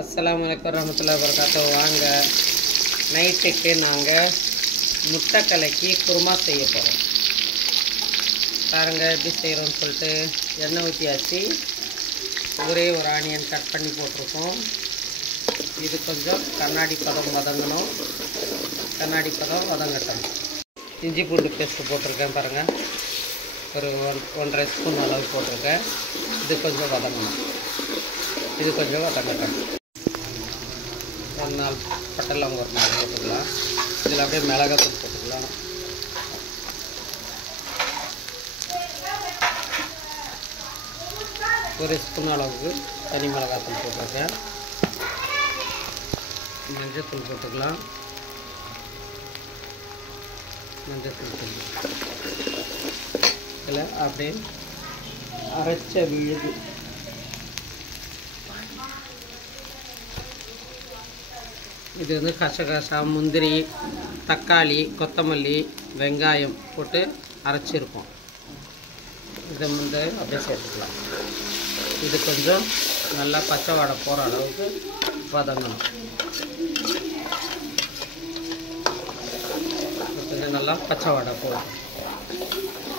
அஸ்ஸலாமு அலைக்கும் வரஹ்மத்துல்லாஹி வபரகாத்துஹு. வாங்க நைட்டுக்கு நாங்கள் முட்டை கலக்கி குருமா செய்ய போகிறோம். பாருங்கள் எப்படி செய்கிறோன்னு சொல்லிட்டு எண்ணெய் ஊற்றியாச்சு. ஒரே ஒரு ஆனியன் கட் பண்ணி போட்டிருக்கோம். இது கொஞ்சம் கண்ணாடி பதம் வதங்கணும். கண்ணாடி பதம் வதங்கட்டும். இஞ்சி பூண்டு பேஸ்ட்டு போட்டிருக்கேன் பாருங்கள். ஒரு 1.5 ஸ்பூன் அளவு போட்டிருக்கேன். இது கொஞ்சம் வதங்கணும். இது கொஞ்சம் வதங்கட்டும். 1 பட்டை லவங்கம் ஒரு 4 போட்டுக்கலாம். இதில் அப்படியே மிளகாத்தூள் போட்டுக்கலாம். ஒரு ஸ்பூன் அளவுக்கு தனி மிளகாத்தூள் போட்டிருக்கேன். மஞ்சத்தூள் போட்டுக்கலாம். மஞ்சத்தூள் இதில் அப்படியே அரைச்ச விழுது இது வந்து கசகசா, முந்திரி, தக்காளி, கொத்தமல்லி, வெங்காயம் போட்டு அரைச்சிருக்கோம். இதை வந்து அப்படியே சேர்த்துக்கலாம். இது கொஞ்சம் நல்லா பச்சை வாடை போகிற அளவுக்கு வதங்கணும். கொஞ்சம் நல்லா பச்சை வாடை போகும்.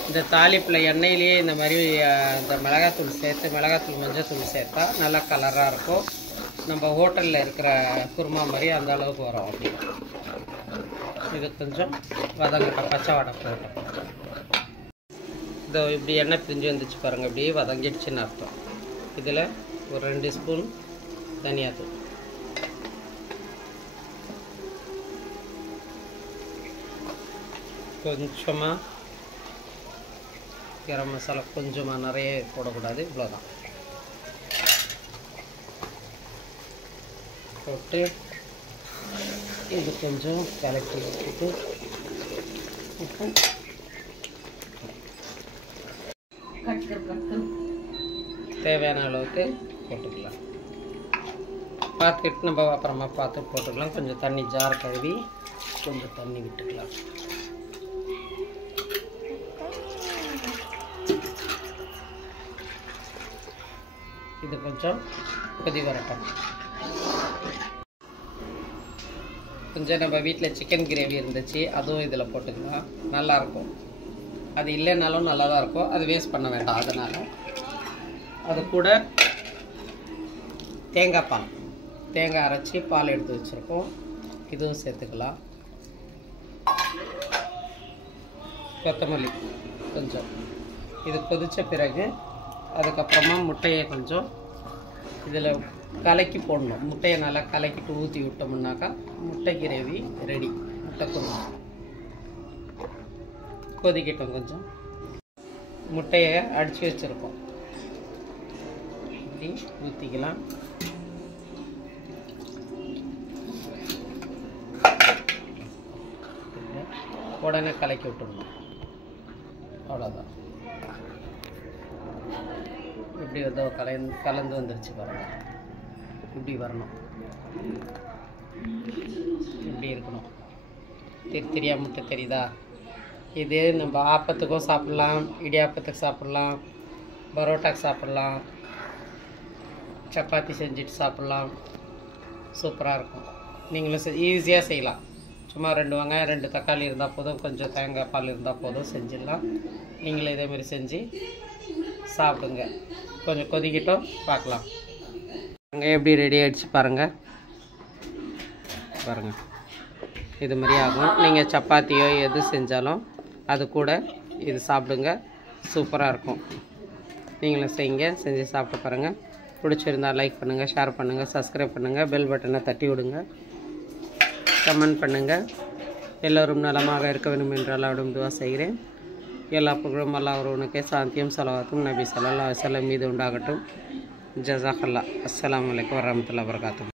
இந்த தாளிப்பில் எண்ணெயிலேயே இந்த மாதிரி இந்த மிளகாத்தூள் சேர்த்து மிளகாத்தூள் மஞ்சத்தூள் சேர்த்தா நல்லா கலராக இருக்கும். நம்ம ஹோட்டலில் இருக்கிற குருமா மாதிரி அந்த அளவுக்கு வரும். அப்படி இது கொஞ்சம் வதங்கட்டும், பச்சை வாடை போட்டோம். இதோ இப்படி எண்ணெய் பிரிஞ்சு வந்துச்சு பாருங்கள். இப்படி வதங்கிடுச்சுன்னு அர்த்தம். இதில் ஒரு 2 ஸ்பூன் தனியாத்தூள், கொஞ்சமாக கரம் மசாலா, கொஞ்சமாக நிறைய போடக்கூடாது, இவ்வளோதான் போட்டு இது கொஞ்சம் கலக்கி வச்சுட்டு உப்பு தேவையான அளவுக்கு போட்டுக்கலாம். பார்த்துக்கிட்டு நம்ம அப்புறமா பார்த்து போட்டுக்கலாம். கொஞ்சம் தண்ணி ஜார் கழுவி கொஞ்சம் தண்ணி விட்டுக்கலாம். இது கொஞ்சம் கொதி வரட்டும். கொஞ்சம் நம்ம வீட்டில் சிக்கன் கிரேவி இருந்துச்சு, அதுவும் இதில் போட்டுக்கலாம். நல்லாயிருக்கும். அது இல்லைனாலும் நல்லா தான் இருக்கும். அது வேஸ்ட் பண்ண வேண்டாம். அதனால் அது கூட தேங்காய் பால், தேங்காய் அரைச்சி பால் எடுத்து வச்சுருக்கோம். இதுவும் சேர்த்துக்கலாம். கொத்தமல்லி கொஞ்சம். இது கொதித்த பிறகு அதுக்கப்புறமா முட்டையை கொஞ்சம் இதில் கலக்கி போடணும். முட்டையை நல்லா கலக்கிட்டு ஊற்றி விட்டோம்னாக்கா முட்டை கிரேவி ரெடி. முட்டை குருமா கொதிக்கட்டும். கொஞ்சம் முட்டையை அடித்து வச்சுருக்கோம். இப்படி ஊற்றிக்கலாம். உடனே கலக்கி விட்டுடணும். அவ்வளோதான். இப்படி ஏதோ கலந்து வந்துருச்சு பாருங்கள். இப்படி வரணும். இப்படி இருக்கணும். தெரியா முட்டை தெரியுதா? இது நம்ம ஆப்பத்துக்கும் சாப்பிட்லாம், இடியாப்பத்துக்கு சாப்பிட்லாம், பரோட்டாக்கு சாப்பிட்லாம், சப்பாத்தி செஞ்சுட்டு சாப்பிட்லாம். சூப்பராக இருக்கும். நீங்களும் ஈஸியாக செய்யலாம். சும்மா 2 வெங்காயம் 2 தக்காளி இருந்தால் போதும், கொஞ்சம் தேங்காய் பால் இருந்தால் போதும், செஞ்சிடலாம். நீங்களும் இதேமாரி செஞ்சு சாப்பிடுங்க. கொஞ்சம் கொதிக்கிட்டோம், பார்க்கலாம். அங்கே எப்படி ரெடி ஆகிடுச்சு பாருங்கள். பாருங்கள் இது மாதிரி ஆகும். நீங்கள் சப்பாத்தியோ எது செஞ்சாலும் அது கூட இது சாப்பிடுங்க. சூப்பராக இருக்கும். நீங்களும் செய்யுங்க, செஞ்சு சாப்பிட்டு பாருங்கள். பிடிச்சிருந்தால் லைக் பண்ணுங்கள், ஷேர் பண்ணுங்கள், சப்ஸ்கிரைப் பண்ணுங்கள், பெல் பட்டனை தட்டி விடுங்க, கமெண்ட் பண்ணுங்கள். எல்லோரும் நலமாக இருக்க வேண்டும் என்று அல்லாஹ்விடம் துஆ செய்கிறேன். எல்லா புகழும் அல்லாஹ் ஒருவனுக்கே. சாந்தியும் ஸலவாத்தும் நபி ஸல்லல்லாஹு அலைஹி வஸல்லம் மீது உண்டாகட்டும். ஜஸாக்கல்லாஹ். அஸ்ஸலாமு அலைக்கும் வரஹ்மத்துல்லாஹி வபரகாத்துஹு.